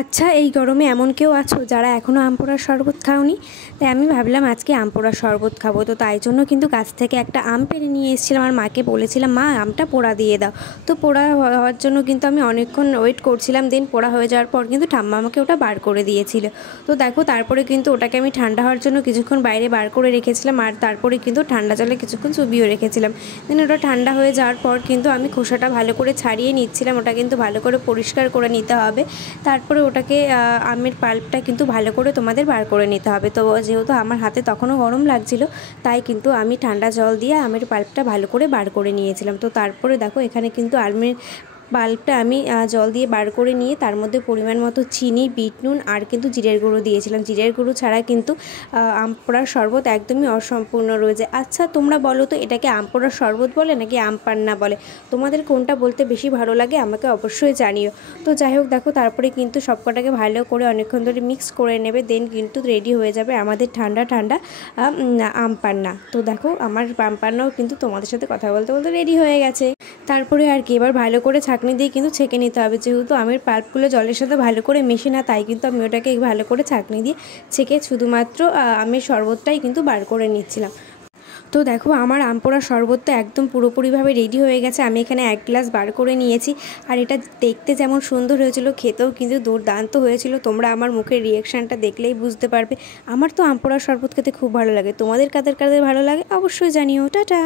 আচ্ছা, এই গরমে এমন কেউ আছো যারা এখনও আম পোড়ার শরবত খাওনি? তাই আমি ভাবলাম আজকে আম পোড়ার শরবত খাবো। তো তাই জন্য কিন্তু গাছ থেকে একটা আম পেড়ে নিয়ে এসেছিলাম, আর মাকে বলেছিলাম মা আমটা পোড়া দিয়ে দাও। তো পোড়া হওয়ার জন্য কিন্তু আমি অনেকক্ষণ ওয়েট করছিলাম। দেন পোড়া হয়ে যাওয়ার পর কিন্তু ঠাম্মা আমাকে ওটা বার করে দিয়েছিল। তো দেখো, তারপরে কিন্তু ওটাকে আমি ঠান্ডা হওয়ার জন্য কিছুক্ষণ বাইরে বার করে রেখেছিলাম, আর তারপরে কিন্তু ঠান্ডা জলে কিছুক্ষণ চুবিয়েও রেখেছিলাম। দেন ওটা ঠান্ডা হয়ে যাওয়ার পর কিন্তু আমি খোসাটা ভালো করে ছাড়িয়ে নিচ্ছিলাম। ওটা কিন্তু ভালো করে পরিষ্কার করে নিতে হবে। তারপরে ওটাকে আমের পাল্পটা কিন্তু ভালো করে তোমাদের বার করে নিতে হবে। তো যেহেতু আমার হাতে তখনও গরম লাগছিল, তাই কিন্তু আমি ঠান্ডা জল দিয়ে আমের পাল্পটা ভালো করে বার করে নিয়েছিলাম। তো তারপরে দেখো, এখানে কিন্তু আমের পাল্পটা আমি জল দিয়ে বার করে নিয়ে তার মধ্যে পরিমাণ মতো চিনি, বিট নুন আর কিন্তু জিরের গুঁড়ো দিয়েছিলাম। জিরের গুঁড়ো ছাড়া কিন্তু আম পোড়ার শরবত একদমই অসম্পূর্ণ রয়েছে। আচ্ছা, তোমরা বলো তো, এটাকে আম পোড়ার শরবত বলে নাকি আম পান্না বলে? তোমাদের কোনটা বলতে বেশি ভালো লাগে আমাকে অবশ্যই জানিও। তো যাই হোক, দেখো তারপরে কিন্তু সবকটাকে ভালো করে অনেকক্ষণ ধরে মিক্স করে নেবে। দেন কিন্তু রেডি হয়ে যাবে আমাদের ঠান্ডা ঠান্ডা আম পান্না। তো দেখো, আমার আম পান্নাও কিন্তু তোমাদের সাথে কথা বলতে বলতে রেডি হয়ে গেছে। তারপরে আর কি, এবার ভালো করে ছাঁকনি দিয়ে কিন্তু ছেঁকে নিতে হবে। যেহেতু আমের পাল্পগুলো জলের সাথে ভালো করে মেশে না, তাই কিন্তু আমি ওটাকে ভালো করে ছাঁকনি দিয়ে ছেঁকে শুধুমাত্র আমের শরবতটাই কিন্তু বার করে নিচ্ছিলাম। তো দেখো, আমার আম পোড়া শরবতটা একদম পুরোপুরিভাবে রেডি হয়ে গেছে। আমি এখানে 1 গ্লাস বার করে নিয়েছি। আর এটা দেখতে যেমন সুন্দর হয়েছিল, খেতেও কিন্তু দুর্দান্ত হয়েছিল। তোমরা আমার মুখের রিয়াকশানটা দেখলেই বুঝতে পারবে। আমার তো আম পোড়া শরবত খেতে খুব ভালো লাগে। তোমাদের কাদের কাদের ভালো লাগে অবশ্যই জানিও। টাটা।